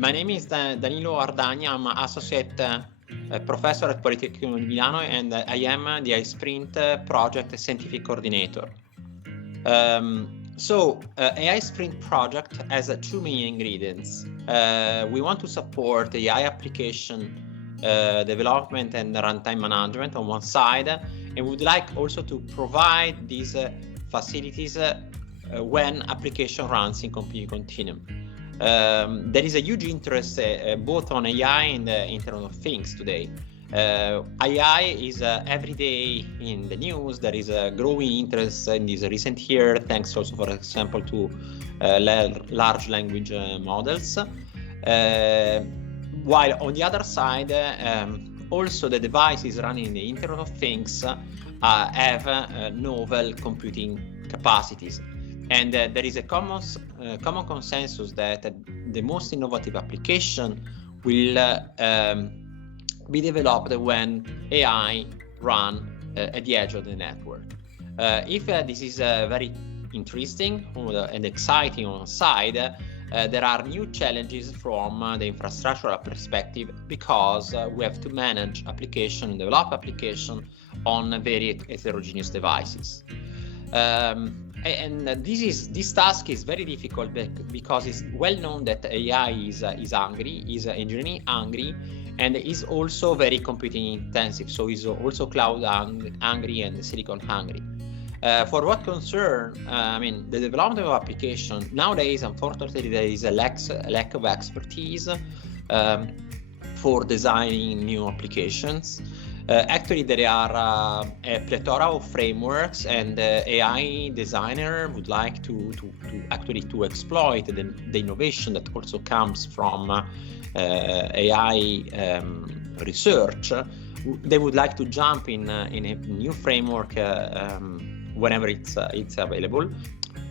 My name is Danilo Ardagna. I'm an associate professor at Politecnico di Milano, and I am the iSprint project scientific coordinator. AI Sprint project has two main ingredients. We want to support AI application development and runtime management on one side, and we would like also to provide these facilities when application runs in complete continuum. There is a huge interest both on AI and Internet of Things today. AI is every day in the news. There is a growing interest in this recent year, thanks also, for example, to large language models. While on the other side, also the devices running in the Internet of Things have novel computing capacities. And there is a common consensus that the most innovative application will be developed when AI run at the edge of the network. If this is very interesting and exciting on one side, there are new challenges from the infrastructural perspective, because we have to manage application and develop application on very heterogeneous devices. And this task is very difficult because it's well known that AI is hungry, is engineering hungry, and is also very computing intensive. So is also cloud hungry and silicon hungry. For what concern, the development of application nowadays, unfortunately, there is a lack of expertise for designing new applications. Actually, there are a plethora of frameworks, and AI designer would like to exploit the innovation that also comes from AI research. They would like to jump in a new framework whenever it's available.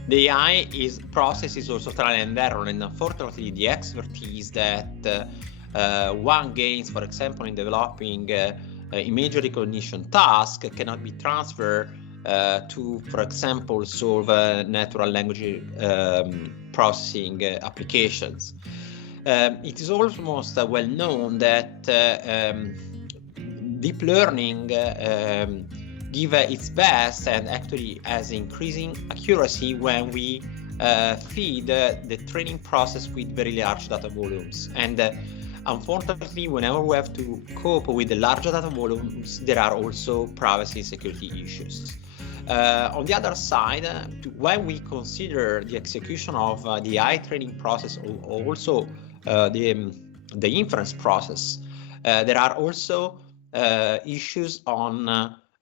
The AI process is also trial and error, and unfortunately, the expertise that one gains, for example, in developing image recognition task cannot be transferred to, for example, solve natural language processing applications. It is almost well known that deep learning give its best and actually has increasing accuracy when we feed the training process with very large data volumes. And unfortunately, whenever we have to cope with the larger data volumes, there are also privacy and security issues. On the other side, when we consider the execution of the AI training process, or also the inference process, there are also issues on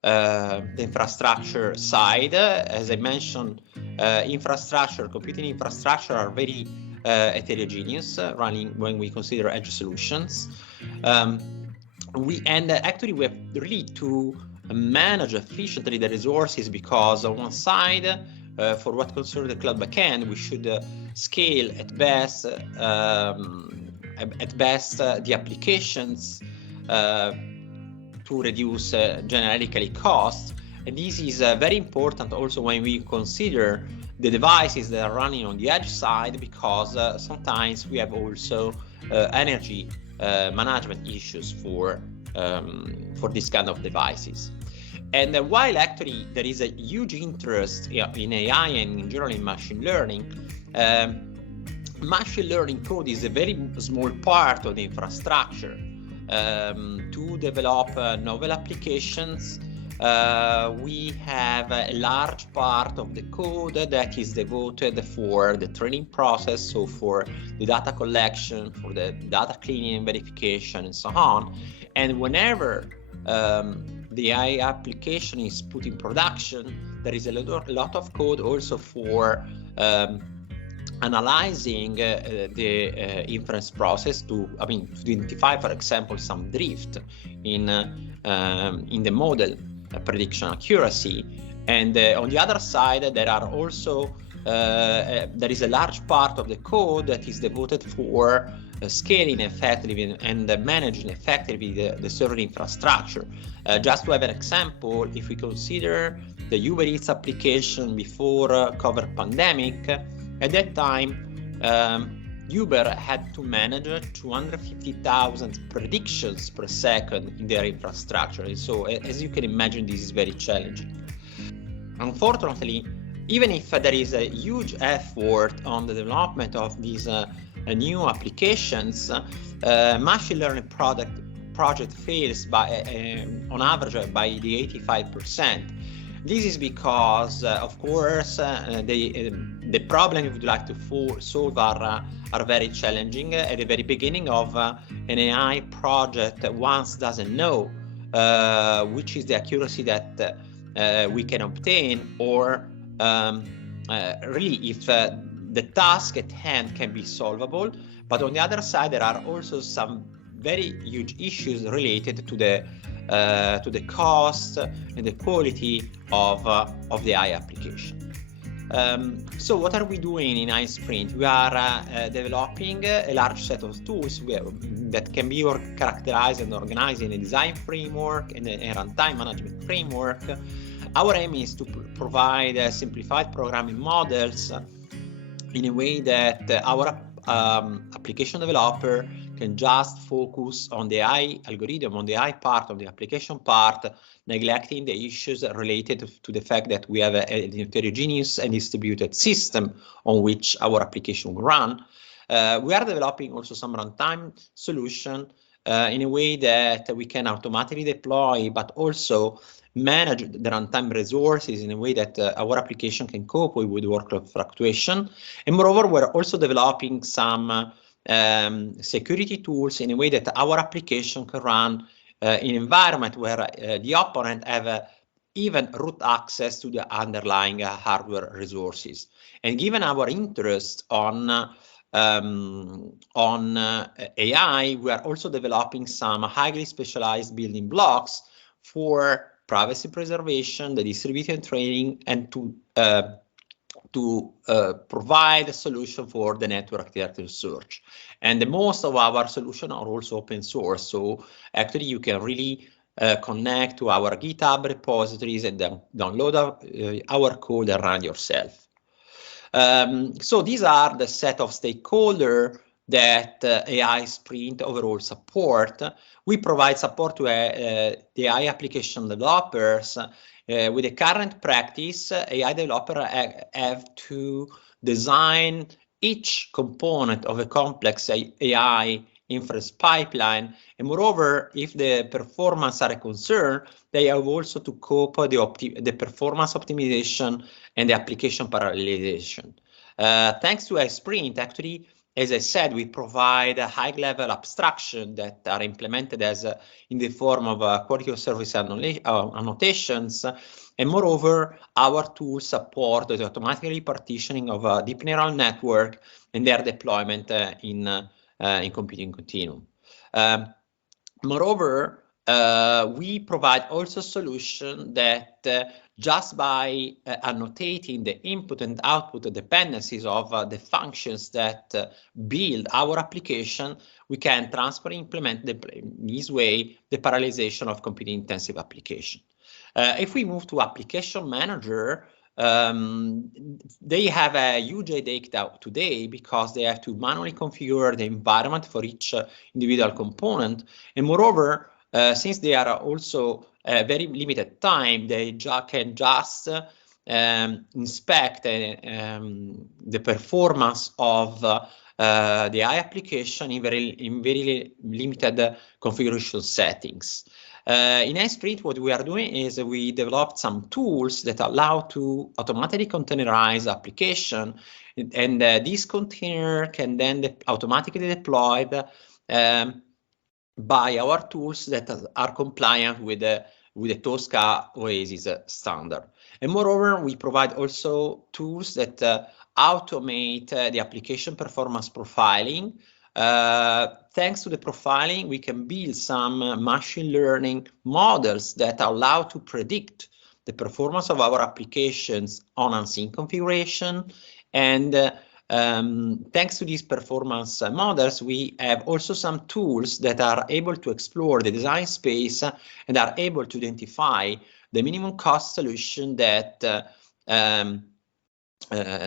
the infrastructure side. As I mentioned, computing infrastructure are very heterogeneous running when we consider edge solutions. We have really to manage efficiently the resources, because on one side, for what concerns the cloud backend, we should scale at best the applications to reduce generically costs. And this is very important also when we consider the devices that are running on the edge side, because sometimes we have also energy management issues for this kind of devices. And while actually there is a huge interest in AI and in general in machine learning code is a very small part of the infrastructure to develop novel applications. We have a large part of the code that is devoted for the training process, so for the data collection, for the data cleaning and verification, and so on. And whenever the AI application is put in production, there is a lot of code also for analyzing the inference process to identify, for example, some drift in the model prediction accuracy. And on the other side, there are also there is a large part of the code that is devoted for scaling effectively and managing effectively the server infrastructure. Just to have an example, if we consider the Uber Eats application before COVID pandemic, at that time Uber had to manage 250,000 predictions per second in their infrastructure. And so, as you can imagine, this is very challenging. Unfortunately, even if there is a huge effort on the development of these new applications, machine learning project fails by on average by the 85%. This is because, of course, the problem you would like to solve are very challenging. At the very beginning of an AI project, one doesn't know which is the accuracy that we can obtain, or really if the task at hand can be solvable. But on the other side, there are also some very huge issues related to the cost and the quality of the AI application. So what are we doing in iSprint? We are developing a large set of tools that can be characterized and organized in a design framework and a runtime management framework. Our aim is to provide simplified programming models in a way that our application developer can just focus on the AI algorithm, on the AI part of the application part, neglecting the issues related to the fact that we have an heterogeneous and distributed system on which our application will run. We are developing also some runtime solution in a way that we can automatically deploy, but also manage the runtime resources in a way that our application can cope with workload fluctuation. And moreover, we're also developing some security tools in a way that our application can run in an environment where the opponent have even root access to the underlying hardware resources. And given our interest on AI, we are also developing some highly specialized building blocks for privacy preservation, the distributed training, and to provide a solution for the network architecture search. And the most of our solutions are also open source, so actually you can really connect to our GitHub repositories and then download our code and run yourself. So these are the set of stakeholders that AI Sprint overall support. We provide support to the AI application developers. With the current practice, AI developers have to design each component of a complex AI inference pipeline. And moreover, if the performance are a concern, they have also to cope with the performance optimization and the application parallelization. Thanks to iSprint, actually, as I said, we provide a high-level abstraction that are implemented as in the form of quality of service annotations. And moreover, our tools support the automatically partitioning of a deep neural network and their deployment in computing continuum. Moreover, we provide also solution that just by annotating the input and output dependencies of the functions that build our application, we can transfer and implement in this way the parallelization of computing intensive application. If we move to application manager, they have a huge headache today because they have to manually configure the environment for each individual component. And moreover, since they are also very limited time, they can just inspect the performance of the AI application in very limited configuration settings. In iSprint, what we are doing is we developed some tools that allow to automatically containerize application, and this container can then automatically deployed by our tools that are compliant with the Tosca Oasis standard. And moreover, we provide also tools that automate the application performance profiling. Thanks to the profiling, we can build some machine learning models that allow to predict the performance of our applications on unseen configuration. And thanks to these performance models, we have also some tools that are able to explore the design space and are able to identify the minimum cost solution that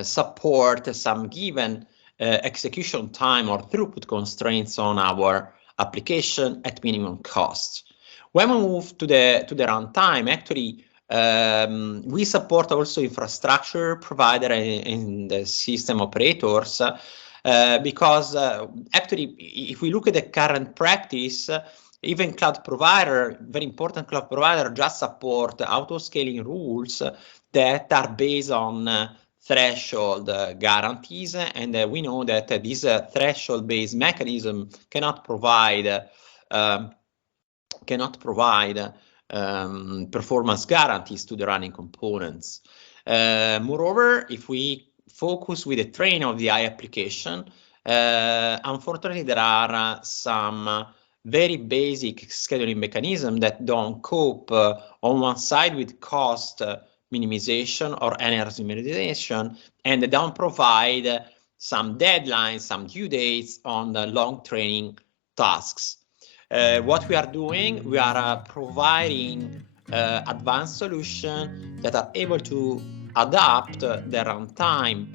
support some given execution time or throughput constraints on our application at minimum cost. When we move to the runtime, actually, we support also infrastructure provider and the system operators, because actually, if we look at the current practice, even cloud provider, very important cloud provider, just support auto-scaling rules that are based on threshold guarantees, and we know that this threshold-based mechanism cannot provide performance guarantees to the running components. Moreover, if we focus with the training of the AI application, unfortunately, there are some very basic scheduling mechanisms that don't cope on one side with cost minimization or energy minimization, and they don't provide some deadlines, some due dates on the long training tasks. What we are doing, we are providing advanced solutions that are able to adapt the runtime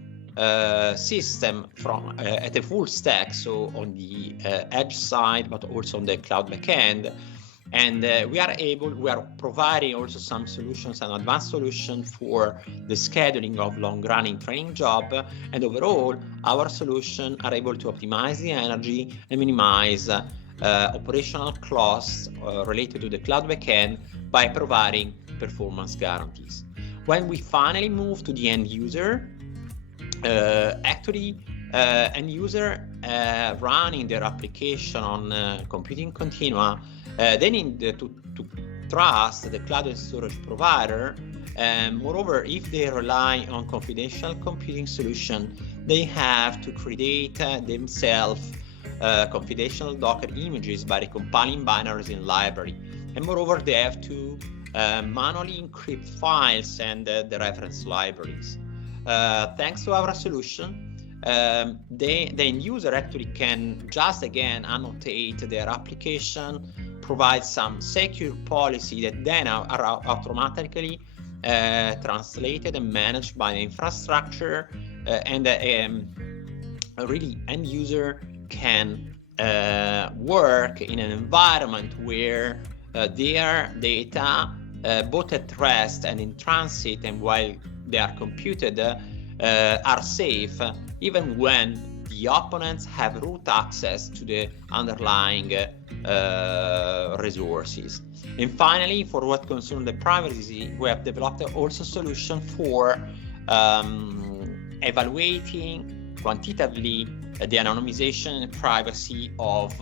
system from at a full stack, so on the edge side, but also on the cloud backend. And we are providing also some solutions, an advanced solution for the scheduling of long-running training job. And overall, our solutions are able to optimize the energy and minimize operational costs related to the cloud backend by providing performance guarantees. When we finally move to the end user, actually, end user running their application on computing continua, they need to trust the cloud and storage provider. Moreover, if they rely on confidential computing solution, they have to create themselves confidential Docker images by recompiling binaries in library. And moreover, they have to manually encrypt files and the reference libraries. Thanks to our solution, the end user actually can just again annotate their application, provide some secure policy that then are automatically translated and managed by the infrastructure, and really end user can work in an environment where their data, both at rest and in transit and while they are computed, are safe, even when the opponents have root access to the underlying resources. And finally, for what concerns the privacy, we have developed also a solution for evaluating quantitatively the anonymization and privacy of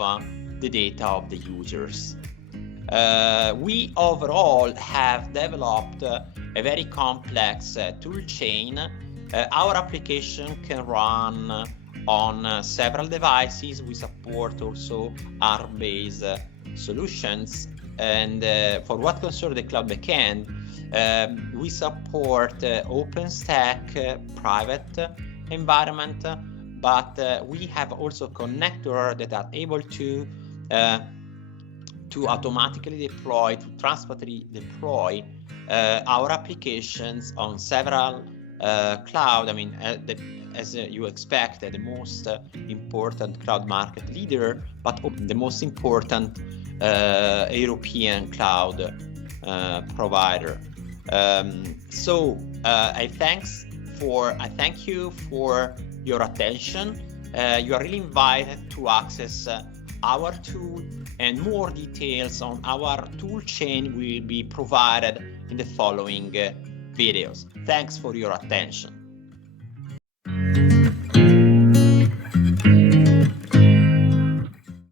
the data of the users. We overall have developed a very complex tool chain. Our application can run on several devices. We support also ARM-based solutions. And for what concerns the cloud backend, we support OpenStack private environment, but we have also connectors that are able to automatically deploy, to transportably deploy our applications on several cloud. I mean, as you expect, the most important cloud market leader, but the most important European cloud provider. So I thank you for your attention. You are really invited to access our tool, and more details on our tool chain will be provided in the following videos. Thanks for your attention.